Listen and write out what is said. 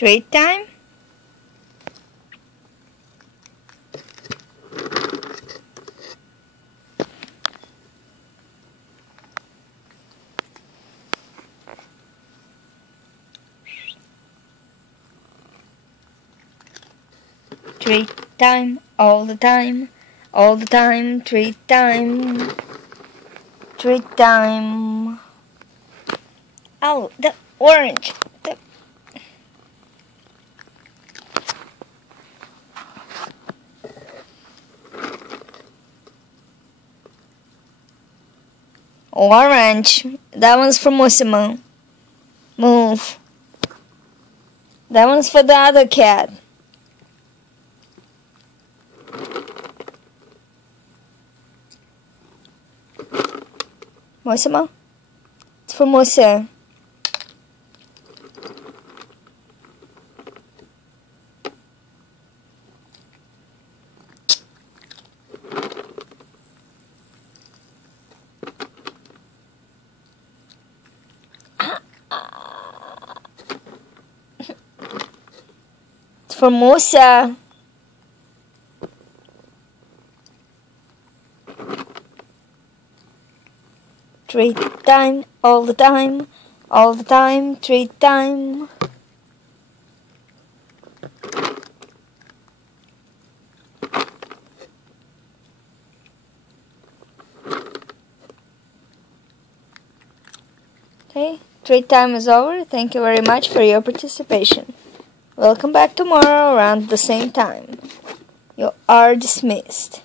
Treat time. Treat time, all the time, all the time, treat time, treat time. Oh, the orange. The orange. That one's for Musima. Move. That one's for the other cat. Musima? It's for Musa. It's for Musa. Treat time, all the time, all the time, treat time. Okay, treat time is over. Thank you very much for your participation. Welcome back tomorrow around the same time. You are dismissed.